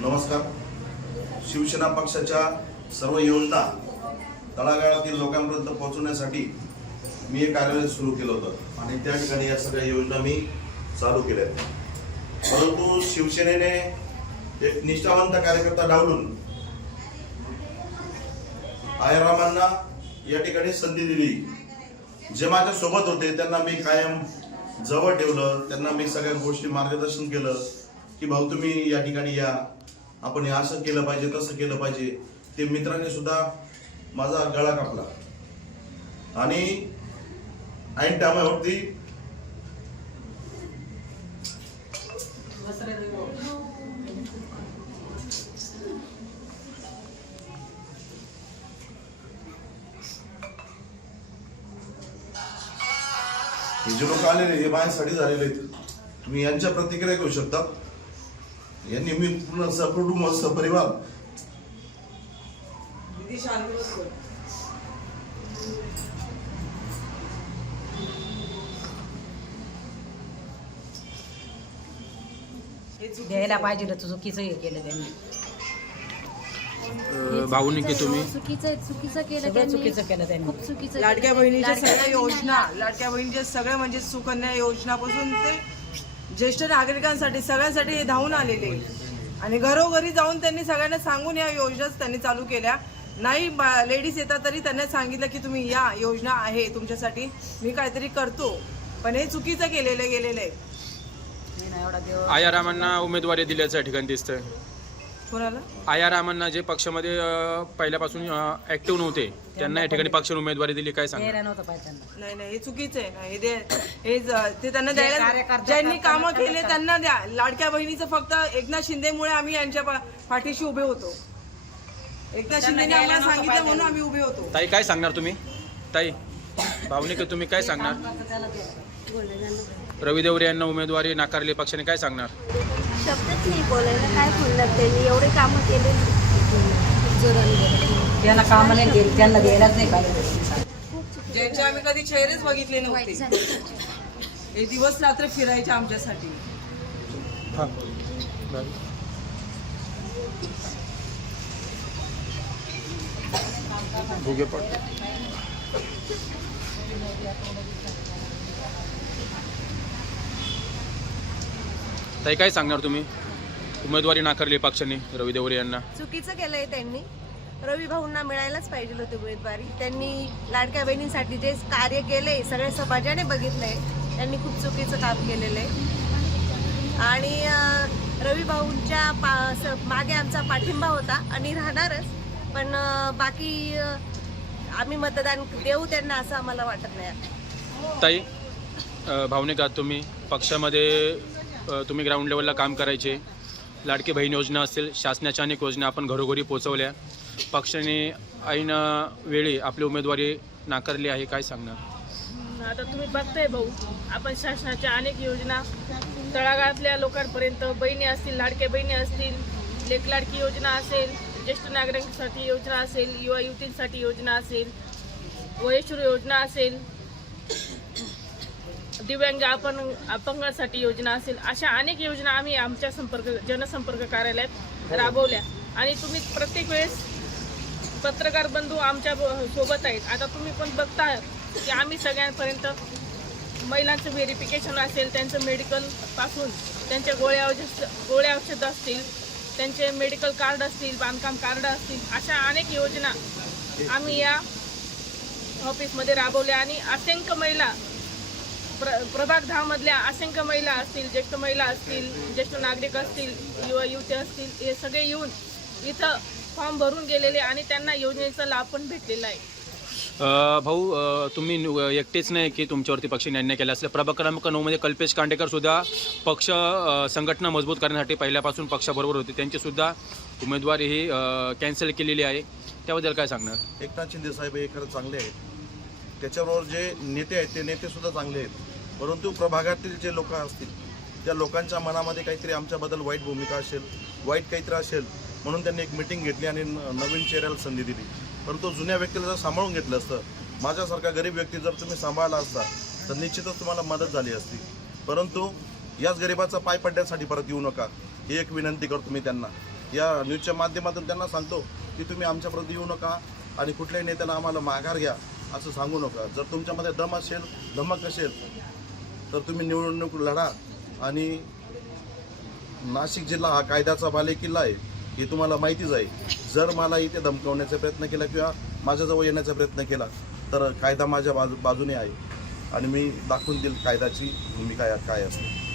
नमस्कार. शिवसेना पक्षाच्या सर्व योजना तळागाळातील लोकांपर्यंत पोहोचवण्यासाठी मी एक कार्यालय सुरू केलं होतं आणि त्या ठिकाणी या सगळ्या योजना मी चालू केल्या. परंतु शिवसेनेने एक निष्ठावंत कार्यकर्ता डावलून आयरामांना या ठिकाणी संधी दिली. जे माझ्या सोबत होते त्यांना मी कायम जवळ ठेवलं, त्यांना मी सगळ्या गोष्टी मार्गदर्शन केलं की भाऊ तुम्ही या ठिकाणी या, आपण हे असं केलं पाहिजे तसं केलं पाहिजे. ते मित्रांनी सुद्धा माझा गळा कापला आणि ऐन टायमावरती हे जे लोक आलेले हे माझ्यासाठी झालेले आहेत. तुम्ही यांच्या प्रतिक्रिया घेऊ शकता. यांनी मी पूर्ण सकुटुंब सपरिवार द्यायला पाहिजे ना, चुकीचं हे केलं त्यांनी. भाऊनी की तुम्ही चुकीचं केलं सगळं त्यांनी. चुकीचं केलं त्यांनी. खूप चुकीचं लाडक्या केलं. बहिणीच्या लाडक्या सगळ्या योजना, बहिणींना- लाडक्या बहिणीच्या सगळ्या म्हणजे सुकन्या योजनापासून ते ज्येष्ठ नागरिकांसाठी सगळ्यांसाठी हे धावून आलेले आणि घरोघरी जाऊन त्यांनी सगळ्यांना सांगून या योजना त्यांनी चालू केल्या. नाही लेडीज येतात तरी त्यांना सांगितलं की तुम्ही या, योजना आहे तुमच्यासाठी, मी काहीतरी करतो. पण हे चुकीचं केलेलं गेलेलं आहे. मी ना एवढा देव आयारामांना उमेदवारी दिल्याचं ठिकाण दिसतंय. कोणाला? आयारामांना जे पक्षामध्ये पहिल्यापासून ऍक्टिव्ह नव्हते त्यांना या ठिकाणी पक्षाने उमेदवारी दिली, काय सांगा? द्यायला नव्हतं पाहिजे त्यांना. नाही हे चुकीचं आहे ना. ते त्यांना जे द्यायला, कार्यकर्ता ज्यांनी करतात कामं त्यांना केले द्या. त्यांना द्या. लाडक्या बहिणीचं फक्त एकनाथ शिंदेमुळे आम्ही यांच्या पाठीशी उभे होतो. एकनाथ शिंदेने द्यायला आम्हाला नव्हतं सांगितलं पाहिजे. म्हणून आम्ही उभे होतो. ताई काय सांगणार तुम्ही? ताई भाऊनी की तुम्ही काय सांगणार? रवी देवरे यांना उमेदवारी नाकारली पक्षाने, काय सांगणार? शब्दच नाही बोलायला. काय बोलणार त्यांनी? एवढे कामं केले. त्यांना कामं नाही केली, त्यांना द्यायलाच नाही पाहिजे. ज्यांचे आम्ही कधी चेहरेच बघितले वाईट नव्हते. झालं. हे दिवस रात्र फिरायचे आमच्यासाठी. भुगे पड ताई काय सांगणार तुम्ही? उमेदवारी नाकारली पक्षाने रवी देवरे यांना. चुकीचं केलंय त्यांनी. रवी भाऊंना मिळायलाच पाहिजे होती उमेदवारी. त्यांनी लाडक्या बहिणींसाठी जे कार्य केले सगळ्या समाजाने बघितलंय. त्यांनी खूप चुकीचं काम केलेलं आहे आणि रवी भाऊंच्या मागे आमचा पाठिंबा होता आणि राहणारच. पण बाकी आम्ही मतदान देऊ त्यांना असं आम्हाला वाटत नाही. ताई भावनिका, तुम्ही पक्षामध्ये तुम्ही ग्राउंड लेवलला काम करायचे. लाडकी बहीण योजना असेल, शासनाच्या अनेक योजना आपण घरोघरी पोहोचवल्या. पक्षाने ऐन वेळी आपली उमेदवारी नाकारली आहे, काय सांगणार? आता तुम्ही बघताय भाऊ, आपण शासनाच्या अनेक योजना तळागाळातल्या लोकांपर्यंत, बहिणी असतील, लाडक्या बहिणी असतील, लेक लाडकी योजना असेल, ज्येष्ठ नागरिकांसाठी योजना असेल, युवा युवतींसाठी योजना असेल, वयस्कर योजना असेल, दिव्यांग अपंगांसाठी योजना असेल, अशा अनेक योजना आम्ही आमच्या जनसंपर्क कार्यालयात राबवल्या. आणि तुम्ही प्रत्येक वेळेस पत्रकार बंधू आमच्या सोबत आहेत. आता तुम्ही पण बघता की आम्ही सगळ्यांपर्यंत महिलांचं व्हेरिफिकेशन असेल, त्यांचं मेडिकलपासून त्यांच्या गोळ्या औषध असतील, त्यांचे मेडिकल कार्ड असतील, बांधकाम कार्ड असतील, अशा अनेक योजना आम्ही या ऑफिसमध्ये राबवल्या. आणि असंख्य महिला प्रभाग 10 मधल्या असंख्य महिला असतील, ज्येष्ठ महिला असतील, ज्येष्ठ नागरिक असतील, युवा युवती असतील, हे सगळे येऊन इथं फॉर्म भरून गेलेले आणि त्यांना योजनेचा लाभ पण भेटलेला आहे. भाऊ तुम्ही एकटेच नाही की तुमच्यावरती पक्षाने अन्याय केला असेल. प्रभाग क्रमांक 9 मध्ये कल्पेश कांडेकर सुद्धा पक्ष संघटना मजबूत करण्यासाठी पहिल्यापासून पक्षाबरोबर होते, त्यांची सुद्धा उमेदवारी ही कॅन्सल केलेली आहे, त्याबद्दल काय सांगणार? एकनाथ शिंदे साहेब हे खरंच चांगले आहेत. त्याच्याबरोबर जे नेते आहेत ते नेते सुद्धा चांगले आहेत. परंतु प्रभागातील जे लोक असतील त्या लोकांच्या मनामध्ये काहीतरी आमच्याबद्दल वाईट भूमिका असेल, वाईट काहीतरी असेल, म्हणून त्यांनी एक मिटिंग घेतली आणि नवीन चेहऱ्याला संधी दिली. परंतु जुन्या व्यक्तीला जर सांभाळून घेतलं असतं, माझ्यासारखा गरीब व्यक्ती जर तुम्ही सांभाळला असता तर निश्चितच तुम्हाला मदत झाली असती. परंतु याच गरिबाचा पाय पडण्यासाठी परत येऊ नका ही एक विनंती करतो मी त्यांना. या न्यूजच्या माध्यमातून त्यांना सांगतो की तुम्ही आमच्यापर्यंत येऊ नका आणि कुठल्याही नेत्याला आम्हाला माघार घ्या असं सांगू नका. जर तुमच्यामध्ये दम असेल, धमक असेल तर तुम्ही निवडणूक लढा. आणि नाशिक जिल्हा हा कायद्याचा बालेकिल्ला आहे हे तुम्हाला माहितीच आहे. जर मला इथे धमकावण्याचा प्रयत्न केला किंवा माझ्याजवळ येण्याचा प्रयत्न केला तर कायदा माझ्या बाजूने आहे आणि मी दाखवून देईल कायद्याची भूमिका काय असते.